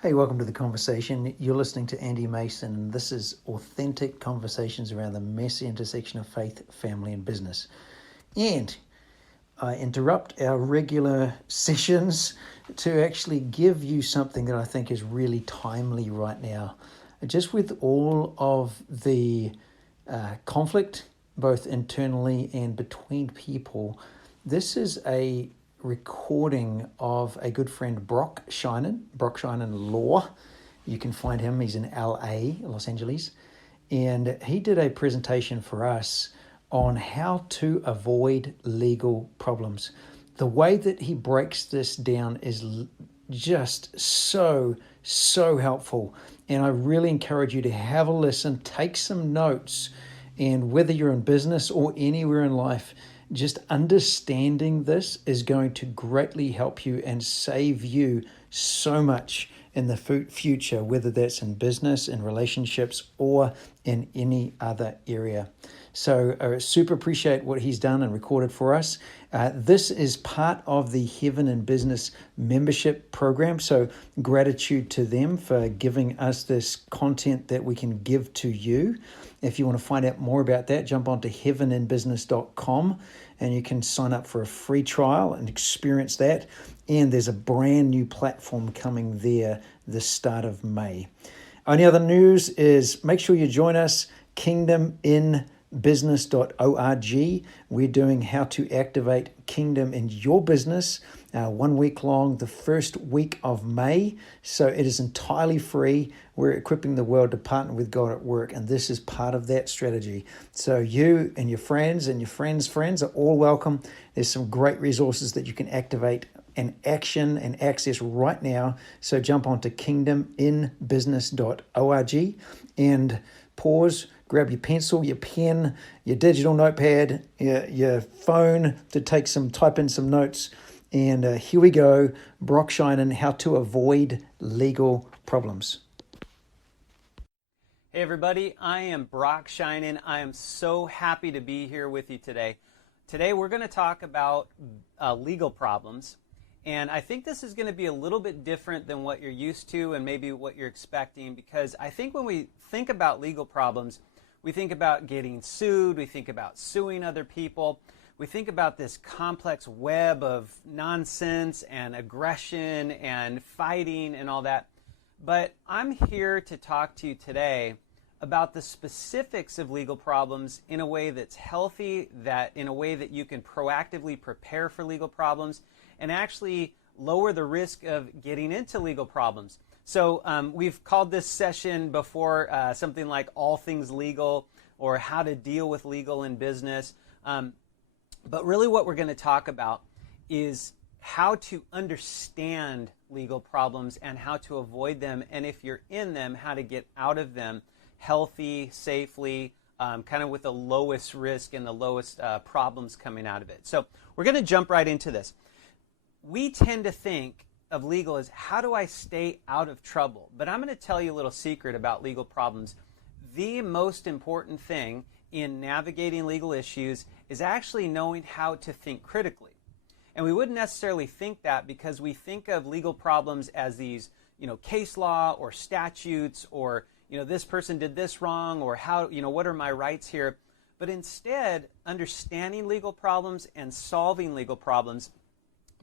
Hey, welcome to the conversation. You're listening to Andy Mason, and this is authentic conversations around the messy intersection of faith, family, and business. And I interrupt our regular sessions to actually give you something that I think is really timely right now. Just with all of the conflict, both internally and between people, this is a recording of a good friend, Brock Shinen Law. You can find him. He's in LA, Los Angeles. And he did a presentation for us on how to avoid legal problems. The way that he breaks this down is just so helpful. And I really encourage you to have a listen, take some notes, and whether you're in business or anywhere in life, just understanding this is going to greatly help you and save you so much in the future, whether that's in business, in relationships, or in any other area. So I super appreciate what he's done and recorded for us. This is part of the Heaven in Business membership program. So gratitude to them for giving us this content that we can give to you. If you want to find out more about that, jump onto heaveninbusiness.com and you can sign up for a free trial and experience that. And there's a brand new platform coming there the start of May. Only other news is make sure you join us, kingdominbusiness.org. We're doing how to activate kingdom in your business 1 week long, the first week of May. So it is entirely free. We're equipping the world to partner with God at work, and this is part of that strategy. So you and your friends and your friends' friends are all welcome. There's some great resources that you can activate and action and access right now. So jump onto kingdominbusiness.org and pause, grab your pencil, your pen, your digital notepad, your phone to type in some notes. And here we go, Brock Shinen, how to avoid legal problems. Hey everybody, I am Brock Shinen. I am so happy to be here with you today. Today we're going to talk about legal problems. And I think this is going to be a little bit different than what you're used to and maybe what you're expecting, because I think when we think about legal problems, we think about getting sued, we think about suing other people, we think about this complex web of nonsense and aggression and fighting and all that. But I'm here to talk to you today about the specifics of legal problems in a way that's healthy, that in a way that you can proactively prepare for legal problems and actually lower the risk of getting into legal problems. So we've called this session before something like All Things Legal or How to Deal with Legal in Business. But really what we're going to talk about is how to understand legal problems and how to avoid them, and if you're in them, how to get out of them healthy, safely, kind of with the lowest risk and the lowest problems coming out of it. So we're going to jump right into this. We tend to think of legal as how do I stay out of trouble? But I'm going to tell you a little secret about legal problems. The most important thing in navigating legal issues is actually knowing how to think critically. And we wouldn't necessarily think that because we think of legal problems as these, case law or statutes or, this person did this wrong or how, what are my rights here? But instead, understanding legal problems and solving legal problems,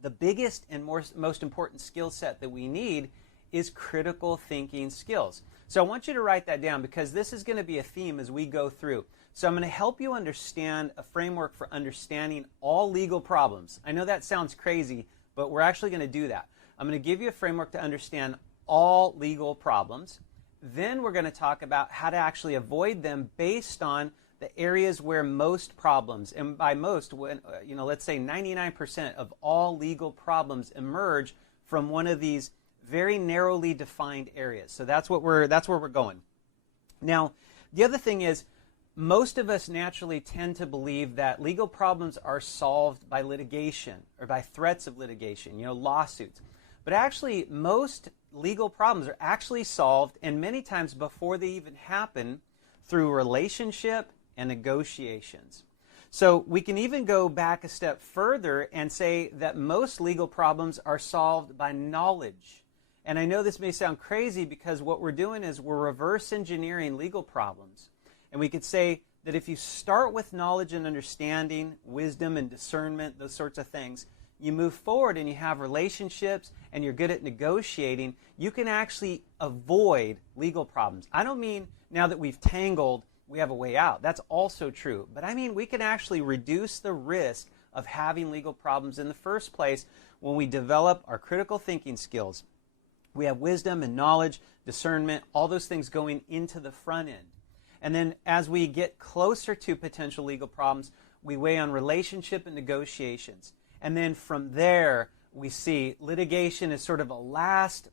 the biggest and most important skill set that we need is critical thinking skills. So I want you to write that down because this is going to be a theme as we go through. So I'm going to help you understand a framework for understanding all legal problems. I know that sounds crazy, but we're actually going to do that. I'm going to give you a framework to understand all legal problems. Then we're going to talk about how to actually avoid them based on the areas where most problems, and by most, let's say 99% of all legal problems emerge from one of these very narrowly defined areas. So that's where we're going. Now, the other thing is, most of us naturally tend to believe that legal problems are solved by litigation or by threats of litigation, lawsuits. But actually, most legal problems are actually solved, and many times before they even happen, through relationship and negotiations. So we can even go back a step further and say that most legal problems are solved by knowledge And I know this may sound crazy because what we're doing is we're reverse engineering legal problems. And we could say that if you start with knowledge and understanding, wisdom and discernment, those sorts of things, you move forward and you have relationships and you're good at negotiating, you can actually avoid legal problems. I don't mean now that we've tangled, we have a way out. That's also true. But I mean we can actually reduce the risk of having legal problems in the first place when we develop our critical thinking skills. We have wisdom and knowledge, discernment, all those things going into the front end. And then as we get closer to potential legal problems, we weigh on relationship and negotiations. And then from there, we see litigation is sort of a last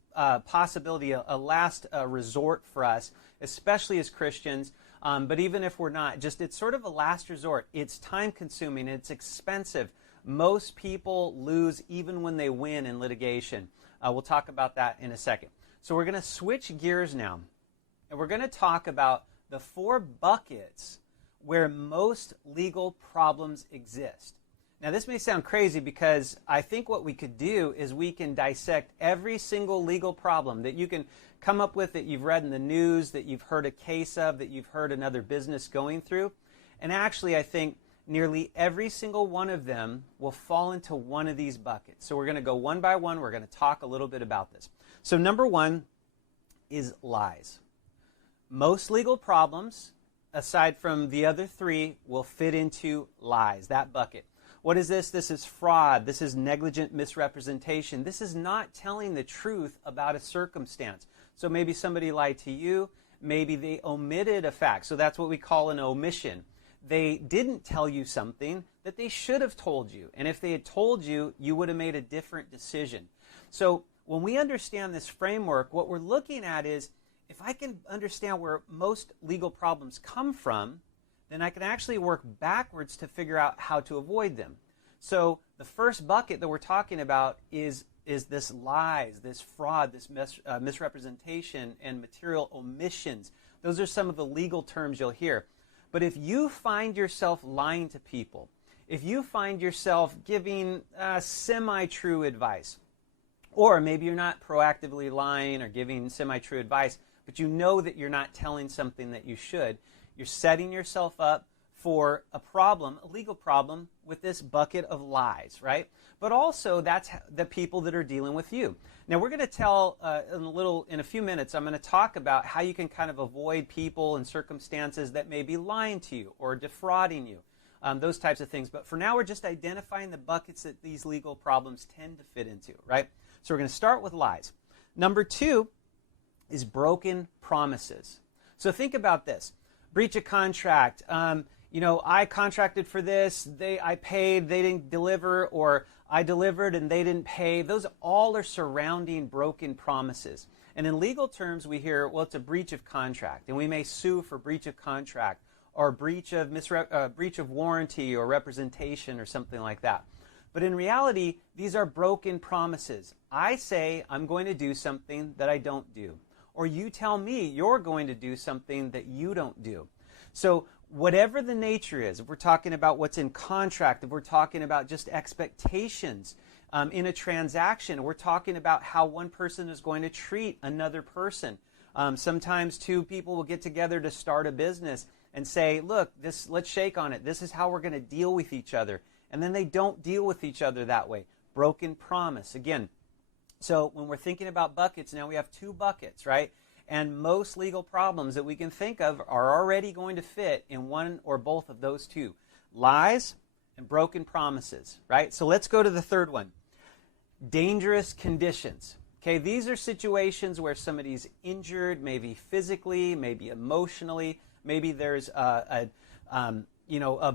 possibility, a last resort for us, especially as Christians. But even if we're not, it's sort of a last resort. It's time-consuming. It's expensive. Most people lose even when they win in litigation. We'll talk about that in a second. So we're going to switch gears now, and we're going to talk about the 4 buckets where most legal problems exist. Now, this may sound crazy because I think what we could do is we can dissect every single legal problem that you can come up with, that you've read in the news, that you've heard a case of, that you've heard another business going through. And actually, I think nearly every single one of them will fall into one of these buckets. So we're going to go one by one. We're going to talk a little bit about this. So number 1 is lies. Most legal problems, aside from the other 3, will fit into lies, that bucket. What is this? This is fraud. This is negligent misrepresentation. This is not telling the truth about a circumstance. So maybe somebody lied to you. Maybe they omitted a fact. So that's what we call an omission. They didn't tell you something that they should have told you. And if they had told you, you would have made a different decision. So when we understand this framework, what we're looking at is, if I can understand where most legal problems come from, then I can actually work backwards to figure out how to avoid them. So the first bucket that we're talking about is this lies, this fraud, this misrepresentation, and material omissions. Those are some of the legal terms you'll hear. But if you find yourself lying to people, if you find yourself giving semi-true advice, or maybe you're not proactively lying or giving semi-true advice, but you know that you're not telling something that you should, you're setting yourself up for a problem, a legal problem, with this bucket of lies, right? But also, that's the people that are dealing with you. Now, we're going to tell in a few minutes, I'm going to talk about how you can kind of avoid people and circumstances that may be lying to you or defrauding you, those types of things. But for now, we're just identifying the buckets that these legal problems tend to fit into, right? So we're going to start with lies. Number 2 is broken promises. So think about this. Breach of contract. I contracted for this, I paid, they didn't deliver, or I delivered and they didn't pay. Those all are surrounding broken promises. And in legal terms, we hear, well, it's a breach of contract, and we may sue for breach of contract or breach of warranty or representation or something like that. But in reality, these are broken promises. I say I'm going to do something that I don't do, or you tell me you're going to do something that you don't do. So whatever the nature is, if we're talking about what's in contract, if we're talking about just expectations in a transaction, we're talking about how one person is going to treat another person. Sometimes 2 people will get together to start a business and say, look, let's shake on it. This is how we're going to deal with each other. And then they don't deal with each other that way. Broken promise. Again, so when we're thinking about buckets, now we have 2 buckets, right? And most legal problems that we can think of are already going to fit in one or both of those 2. Lies and broken promises, right? So let's go to the third one. Dangerous conditions. Okay, these are situations where somebody's injured, maybe physically, maybe emotionally. Maybe there's a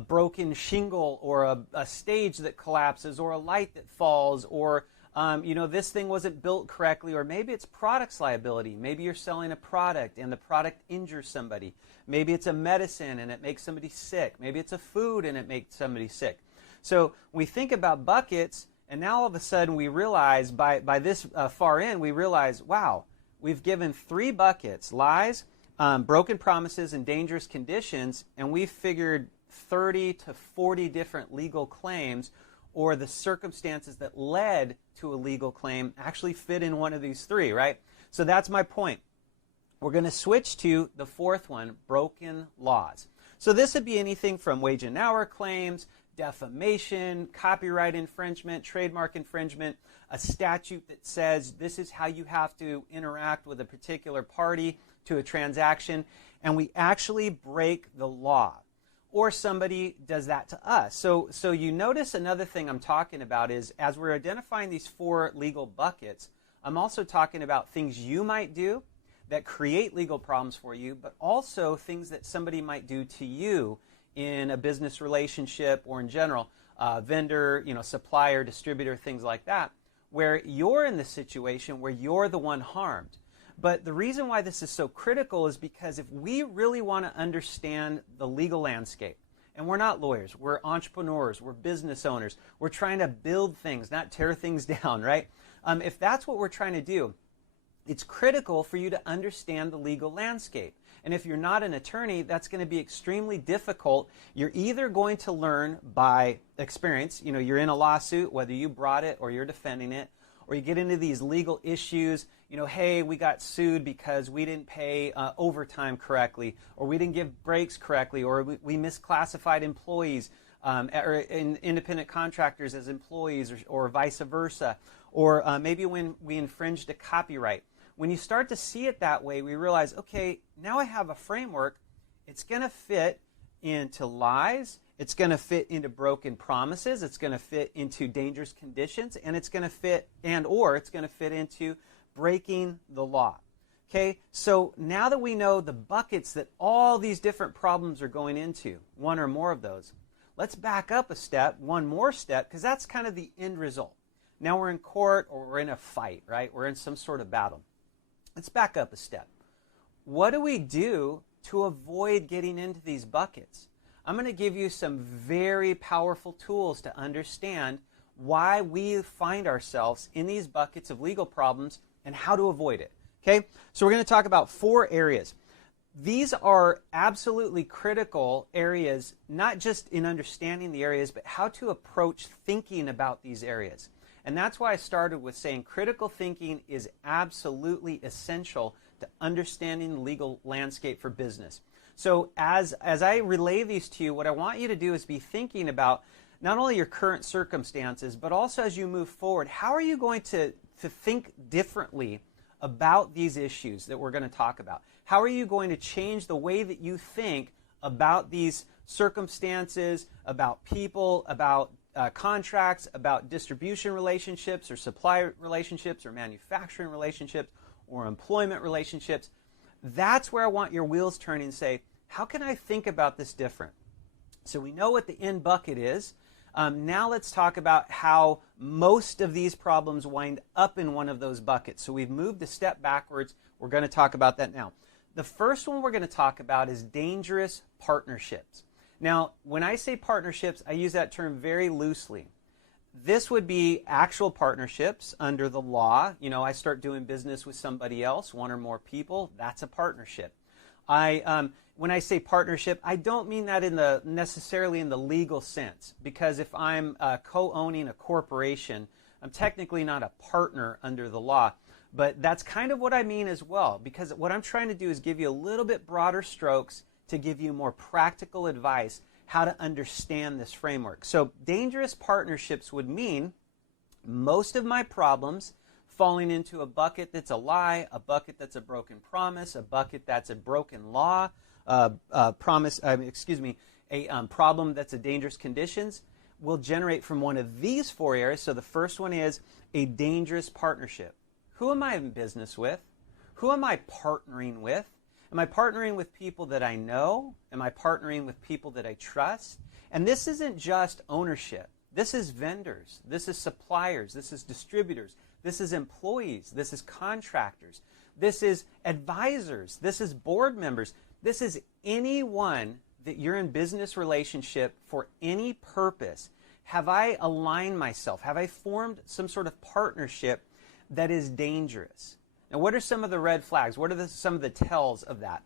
broken shingle, or a stage that collapses, or a light that falls, or this thing wasn't built correctly, or maybe it's products liability. Maybe you're selling a product and the product injures somebody. Maybe it's a medicine and it makes somebody sick. Maybe it's a food and it makes somebody sick. So we think about buckets, and now all of a sudden we realize, by this far in, we realize, wow, we've given 3 buckets: lies, broken promises, and dangerous conditions, and we've figured 30 to 40 different legal claims or the circumstances that led to a legal claim actually fit in one of these three, right? So that's my point. We're going to switch to the fourth one, broken laws. So this would be anything from wage and hour claims, defamation, copyright infringement, trademark infringement, a statute that says this is how you have to interact with a particular party to a transaction, and we actually break the law. Or somebody does that to us. So you notice another thing I'm talking about is as we're identifying these four legal buckets, I'm also talking about things you might do that create legal problems for you, but also things that somebody might do to you in a business relationship or in general, vendor, supplier, distributor, things like that, where you're in the situation where you're the one harmed. But the reason why this is so critical is because if we really want to understand the legal landscape, and we're not lawyers, we're entrepreneurs, we're business owners, we're trying to build things, not tear things down, right? If that's what we're trying to do, it's critical for you to understand the legal landscape. And if you're not an attorney, that's going to be extremely difficult. You're either going to learn by experience, you're in a lawsuit, whether you brought it or you're defending it, or you get into these legal issues, hey, we got sued because we didn't pay overtime correctly, or we didn't give breaks correctly, or we misclassified employees or independent contractors as employees, or vice versa, or maybe when we infringed a copyright. When you start to see it that way, we realize, okay, now I have a framework. It's going to fit into lies. It's going to fit into broken promises. It's going to fit into dangerous conditions, and it's going to fit it's going to fit into breaking the law. Okay, so now that we know the buckets that all these different problems are going into, one or more of those, let's back up a step, one more step, because that's kind of the end result. Now we're in court or we're in a fight, right? We're in some sort of battle. Let's back up a step. What do we do to avoid getting into these buckets? I'm going to give you some very powerful tools to understand why we find ourselves in these buckets of legal problems and how to avoid it. Okay? So we're going to talk about 4 areas. These are absolutely critical areas, not just in understanding the areas, but how to approach thinking about these areas. And that's why I started with saying critical thinking is absolutely essential to understanding the legal landscape for business. So as I relay these to you, what I want you to do is be thinking about not only your current circumstances, but also as you move forward, how are you going to think differently about these issues that we're going to talk about? How are you going to change the way that you think about these circumstances, about people, about contracts, about distribution relationships or supply relationships or manufacturing relationships or employment relationships? That's where I want your wheels turning and say, how can I think about this different? So we know what the end bucket is. Now let's talk about how most of these problems wind up in one of those buckets. So we've moved a step backwards. We're going to talk about that now. The first one we're going to talk about is dangerous partnerships. Now, when I say partnerships, I use that term very loosely. This would be actual partnerships under the law. I start doing business with somebody else, one or more people. That's a partnership. When I say partnership, I don't mean that necessarily in the legal sense, because if I'm co-owning a corporation, I'm technically not a partner under the law. But that's kind of what I mean as well, because what I'm trying to do is give you a little bit broader strokes to give you more practical advice how to understand this framework. So dangerous partnerships would mean most of my problems falling into a bucket that's a lie, a bucket that's a broken promise, a bucket that's a broken law, a problem that's a dangerous conditions, will generate from one of these 4 areas. So the first one is a dangerous partnership. Who am I in business with? Who am I partnering with? Am I partnering with people that I know? Am I partnering with people that I trust? And this isn't just ownership. This is vendors. This is suppliers. This is distributors. This is employees. This is contractors. This is advisors. This is board members. This is anyone that you're in business relationship for any purpose. Have I aligned myself? Have I formed some sort of partnership that is dangerous? Now, what are some of the red flags? What are some of the tells of that?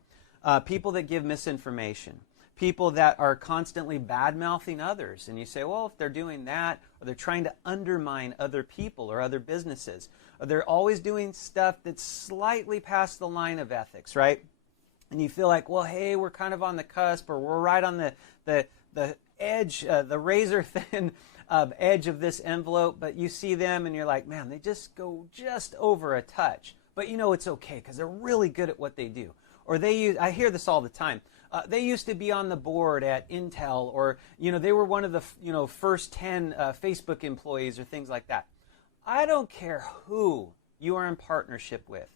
People that give misinformation. people that are constantly bad-mouthing others. And you say, well, if they're doing that, or they're trying to undermine other people or other businesses, or they're always doing stuff that's slightly past the line of ethics, right? And you feel like, well, hey, we're kind of on the cusp, or we're right on the edge, the razor-thin edge of this envelope, but you see them and you're like, man, they just go just over a touch. But you know it's okay because they're really good at what they do. Or I hear this all the time. They used to be on the board at Intel, or they were one of the first 10 Facebook employees, or things like that. I don't care who you are in partnership with.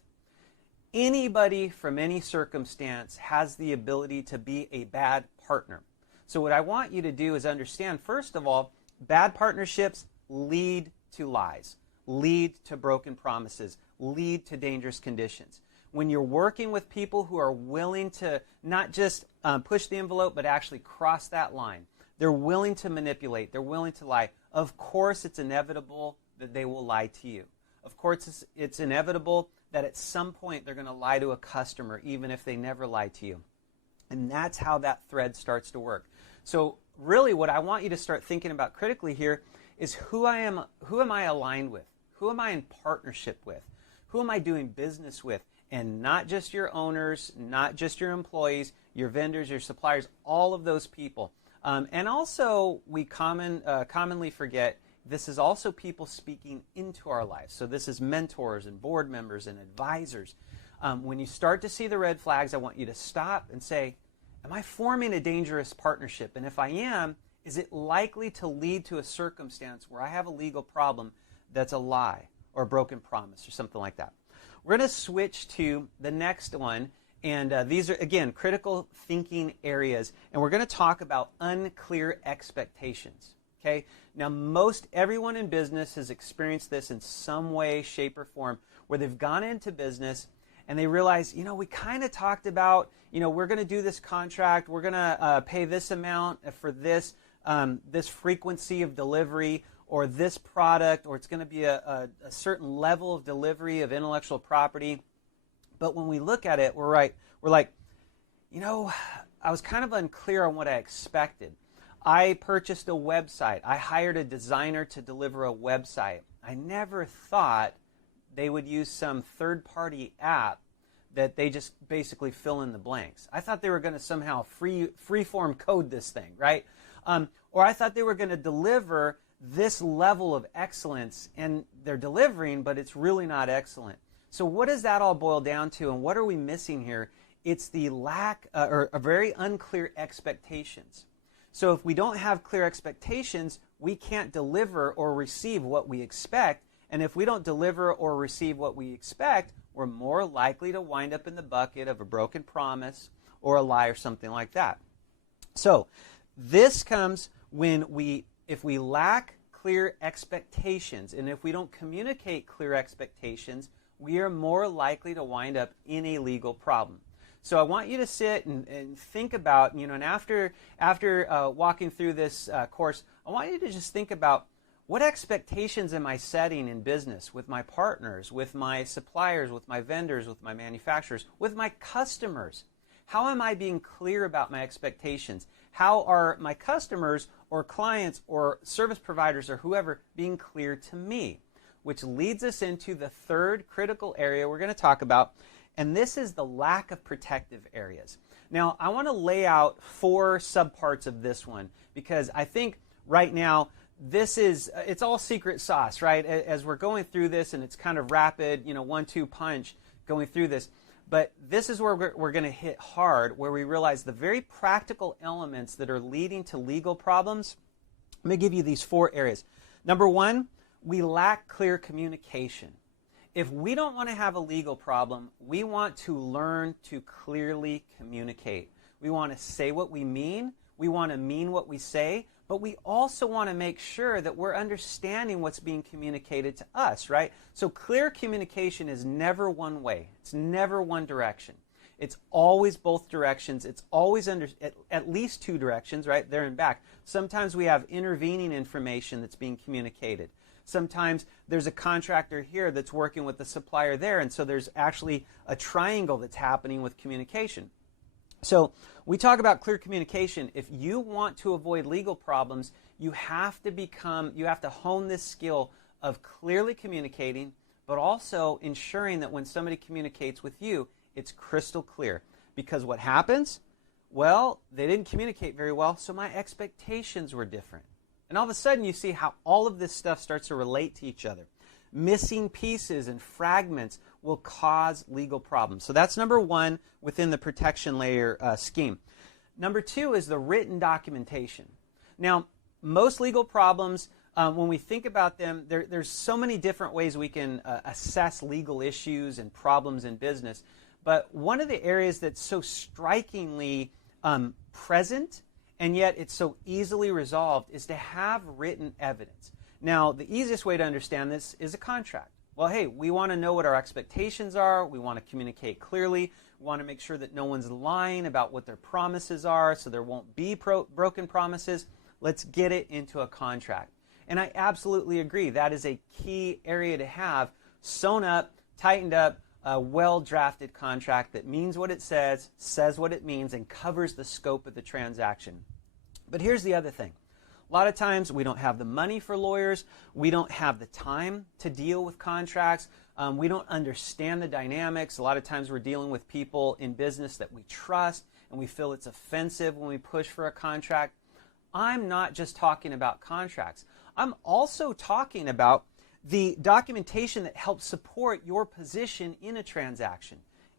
Anybody from any circumstance has the ability to be a bad partner. So what I want you to do is understand, first of all, bad partnerships lead to lies, lead to broken promises, lead to dangerous conditions. When you're working with people who are willing to not just push the envelope, but actually cross that line, they're willing to manipulate, they're willing to lie, of course it's inevitable that they will lie to you. Of course it's inevitable that at some point they're going to lie to a customer, even if they never lie to you. And that's how that thread starts to work. So really what I want you to start thinking about critically here is who am I aligned with? Who am I in partnership with? Who am I doing business with? And not just your owners, not just your employees, your vendors, your suppliers, all of those people. And also, we commonly forget, this is also people speaking into our lives. So this is mentors and board members and advisors. When you start to see the red flags, I want you to stop and say, am I forming a dangerous partnership? And if I am, is it likely to lead to a circumstance where I have a legal problem that's a lie or a broken promise or something like that? We're going to switch to the next one, and these are, again, critical thinking areas, and we're going to talk about unclear expectations, okay? Now, most everyone in business has experienced this in some way, shape, or form, where they've gone into business and they realize, we kind of talked about, we're going to do this contract, we're going to pay this amount for this, this frequency of delivery, or this product, or it's going to be a certain level of delivery of intellectual property. But when we look at it, we're like, I was kind of unclear on what I expected. I purchased a website. I hired a designer to deliver a website. I never thought they would use some third-party app that they just basically fill in the blanks. I thought they were going to somehow free-form code this thing, right? Or I thought they were going to deliver this level of excellence, and they're delivering, but it's really not excellent. So what does that all boil down to, and what are we missing here? It's the lack or a very unclear expectations. So if we don't have clear expectations, we can't deliver or receive what we expect, and if we don't deliver or receive what we expect, we're more likely to wind up in the bucket of a broken promise or a lie or something like that. So this comes when if we lack clear expectations, and if we don't communicate clear expectations, we are more likely to wind up in a legal problem. So I want you to sit and think about, and after walking through this course, I want you to just think about, what expectations am I setting in business with my partners, with my suppliers, with my vendors, with my manufacturers, with my customers? How am I being clear about my expectations? How are my customers or clients or service providers or whoever being clear to me? Which leads us into the third critical area we're going to talk about, and this is the lack of protective areas. Now, I want to lay out 4 subparts of this one, because I think right now it's all secret sauce, right? As we're going through this, and it's kind of rapid, 1-2 punch going through this. But this is where we're going to hit hard, where we realize the very practical elements that are leading to legal problems. Let me give you these 4 areas. Number 1, we lack clear communication. If we don't want to have a legal problem, we want to learn to clearly communicate. We want to say what we mean. We want to mean what we say. But we also want to make sure that we're understanding what's being communicated to us, right? So clear communication is never one way. It's never one direction. It's always both directions. It's always at least 2 directions, right? There and back. Sometimes we have intervening information that's being communicated. Sometimes there's a contractor here that's working with the supplier there, and so there's actually a triangle that's happening with communication. So we talk about clear communication. If you want to avoid legal problems, you have to hone this skill of clearly communicating, but also ensuring that when somebody communicates with you, it's crystal clear. Because what happens? Well, they didn't communicate very well, so my expectations were different. And all of a sudden, you see how all of this stuff starts to relate to each other. Missing pieces and fragments will cause legal problems. So that's number one within the protection layer scheme. Number two is the written documentation. Now, most legal problems, when we think about them, there's so many different ways we can assess legal issues and problems in business. But one of the areas that's so strikingly present and yet it's so easily resolved is to have written evidence. Now, the easiest way to understand this is a contract. Well, hey, we want to know what our expectations are. We want to communicate clearly. We want to make sure that no one's lying about what their promises are, so there won't be broken promises. Let's get it into a contract. And I absolutely agree. That is a key area to have sewn up, tightened up, a well-drafted contract that means what it says what it means, and covers the scope of the transaction. But here's the other thing. A lot of times we don't have the money for lawyers. We don't have the time to deal with contracts. We don't understand the dynamics. A lot of times we're dealing with people in business that we trust, and we feel it's offensive when we push for a contract. I'm not just talking about contracts. I'm also talking about the documentation that helps support your position in a transaction.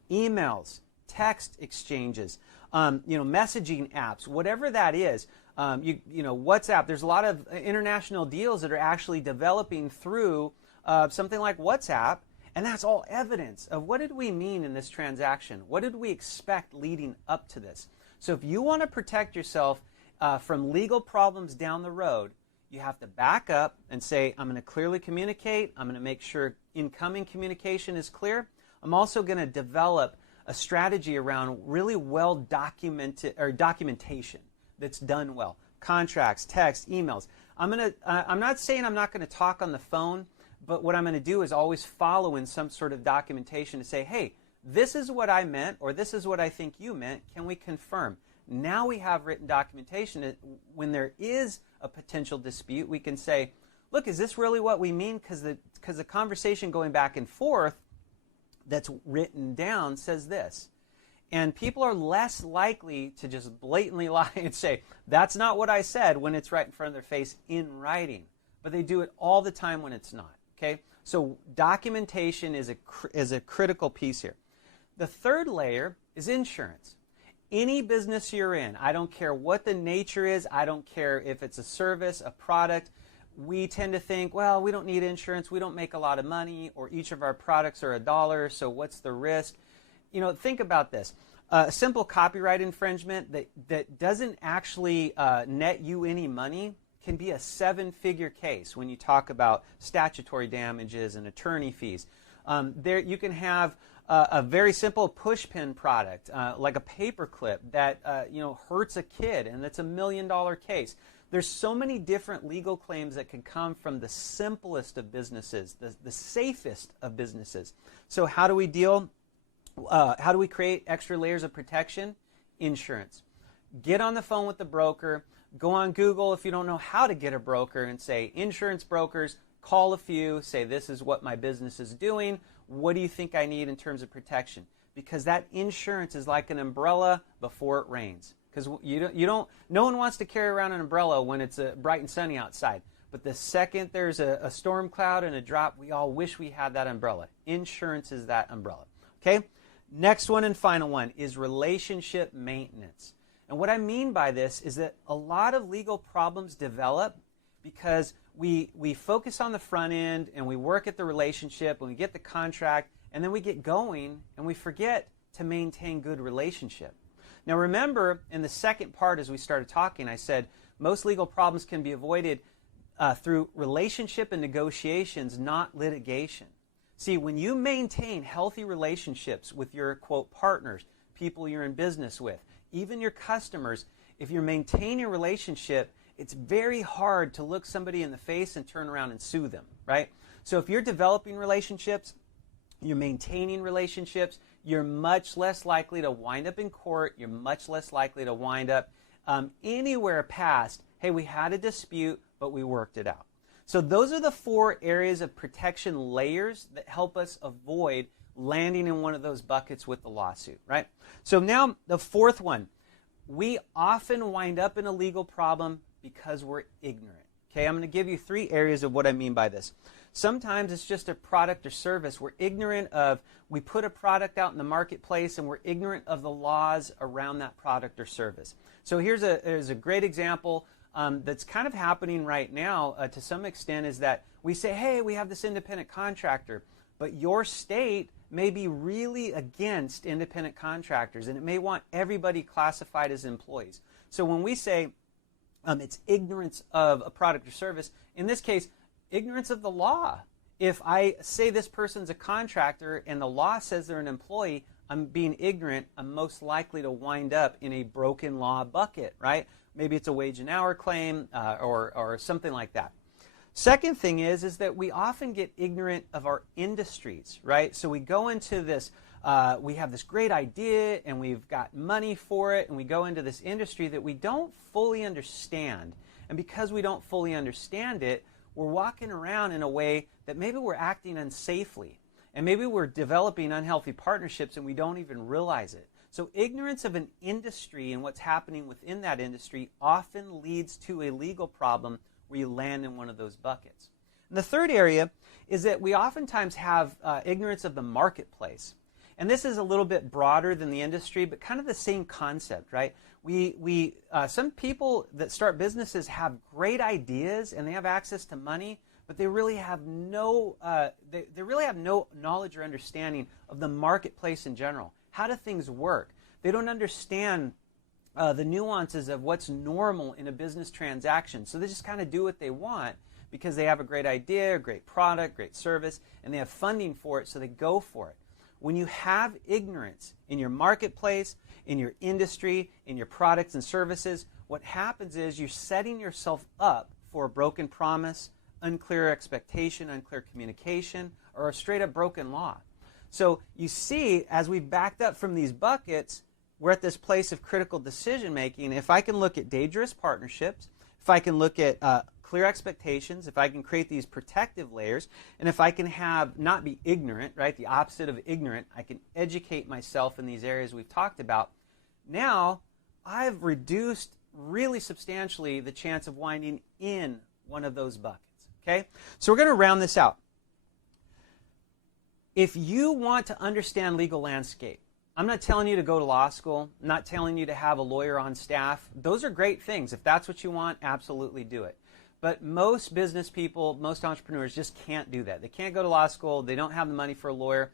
Emails, text exchanges, messaging apps, whatever that is. WhatsApp. There's a lot of international deals that are actually developing through something like WhatsApp, and that's all evidence of what did we mean in this transaction? What did we expect leading up to this? So if you want to protect yourself from legal problems down the road, you have to back up and say, I'm going to clearly communicate. I'm going to make sure incoming communication is clear. I'm also going to develop a strategy around really well documented or documentation that's done well. Contracts, text, emails. I'm not saying I'm not going to talk on the phone, but what I'm going to do is always follow in some sort of documentation to say, hey, this is what I meant, or this is what I think you meant. Can we confirm? Now we have written documentation. When there is a potential dispute, we can say, look, is this really what we mean? Because the conversation going back and forth that's written down says this. And people are less likely to just blatantly lie and say, that's not what I said, when it's right in front of their face in writing. But they do it all the time when it's not. Okay? So documentation is a critical piece here. The third layer is insurance. Any business you're in, I don't care what the nature is, I don't care if it's a service, a product, we tend to think, well, we don't need insurance, we don't make a lot of money, or each of our products are $1, so what's the risk? Think about this. A simple copyright infringement that doesn't actually net you any money can be a 7-figure case when you talk about statutory damages and attorney fees. There you can have a very simple pushpin product, like a paperclip that hurts a kid, and that's $1 million case. There's so many different legal claims that can come from the simplest of businesses, the safest of businesses. So how do we deal? How do we create extra layers of protection? Insurance. Get on the phone with the broker. Go on Google if you don't know how to get a broker and say, insurance brokers, call a few, say this is what my business is doing. What do you think I need in terms of protection? Because that insurance is like an umbrella before it rains. Because no one wants to carry around an umbrella when it's bright and sunny outside. But the second there's a storm cloud and a drop, we all wish we had that umbrella. Insurance is that umbrella. Okay? Next one and final one is relationship maintenance. And what I mean by this is that a lot of legal problems develop because we focus on the front end and we work at the relationship and we get the contract and then we get going and we forget to maintain good relationship. Now remember, in the second part as we started talking, I said most legal problems can be avoided through relationship and negotiations, not litigation. See, when you maintain healthy relationships with your, quote, partners, people you're in business with, even your customers, if you're maintaining a relationship, it's very hard to look somebody in the face and turn around and sue them, right? So if you're developing relationships, you're maintaining relationships, you're much less likely to wind up in court. You're much less likely to wind up anywhere past, hey, we had a dispute, but we worked it out. So those are the 4 areas of protection layers that help us avoid landing in one of those buckets with the lawsuit, right? So now the 4th one, we often wind up in a legal problem because we're ignorant. Okay, I'm going to give you 3 areas of what I mean by this. Sometimes it's just a product or service. We're ignorant of, we put a product out in the marketplace and we're ignorant of the laws around that product or service. So here's a great example that's kind of happening right now to some extent, is that we say, hey, we have this independent contractor, but your state may be really against independent contractors and it may want everybody classified as employees. So when we say it's ignorance of a product or service, in this case, ignorance of the law. If I say this person's a contractor and the law says they're an employee, I'm being ignorant. I'm most likely to wind up in a broken law bucket, right? Maybe it's a wage and hour claim or something like that. Second thing is that we often get ignorant of our industries, right? So we go into this, we have this great idea and we've got money for it, and we go into this industry that we don't fully understand. And because we don't fully understand it, we're walking around in a way that maybe we're acting unsafely. And maybe we're developing unhealthy partnerships and we don't even realize it. So ignorance of an industry and what's happening within that industry often leads to a legal problem where you land in one of those buckets. And the third area is that we oftentimes have ignorance of the marketplace. And this is a little bit broader than the industry, but kind of the same concept, right? Some people that start businesses have great ideas and they have access to money, but they really have no knowledge or understanding of the marketplace in general. How do things work? They don't understand the nuances of what's normal in a business transaction. So they just kind of do what they want because they have a great idea, a great product, great service, and they have funding for it, so they go for it. When you have ignorance in your marketplace, in your industry, in your products and services, what happens is you're setting yourself up for a broken promise, unclear expectation, unclear communication, or a straight up broken law. So you see, as we've backed up from these buckets, we're at this place of critical decision making. If I can look at dangerous partnerships, if I can look at clear expectations, if I can create these protective layers, and if I can not be ignorant, right, the opposite of ignorant, I can educate myself in these areas we've talked about, now I've reduced really substantially the chance of winding in one of those buckets, okay? So we're going to round this out. If you want to understand legal landscape, I'm not telling you to go to law school. I'm not telling you to have a lawyer on staff. Those are great things. If that's what you want, absolutely do it. But most business people, most entrepreneurs just can't do that. They can't go to law school. They don't have the money for a lawyer.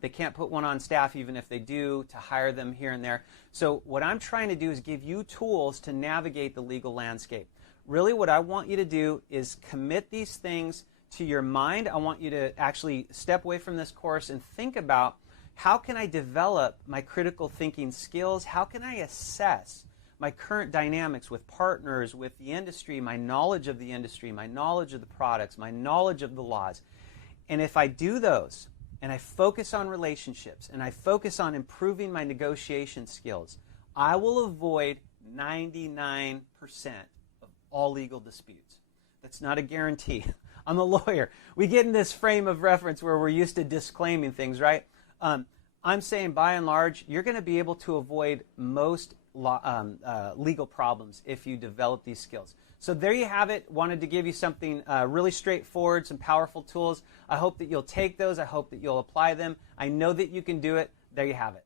They can't put one on staff, even if they do, to hire them here and there. So what I'm trying to do is give you tools to navigate the legal landscape. Really what I want you to do is commit these things to your mind. I want you to actually step away from this course and think about, how can I develop my critical thinking skills? How can I assess my current dynamics with partners, with the industry, my knowledge of the industry, my knowledge of the products, my knowledge of the laws? And if I do those, and I focus on relationships, and I focus on improving my negotiation skills, I will avoid 99% of all legal disputes. That's not a guarantee. I'm a lawyer. We get in this frame of reference where we're used to disclaiming things, right? I'm saying, by and large, you're going to be able to avoid most legal problems if you develop these skills. So there you have it. Wanted to give you something really straightforward, some powerful tools. I hope that you'll take those. I hope that you'll apply them. I know that you can do it. There you have it.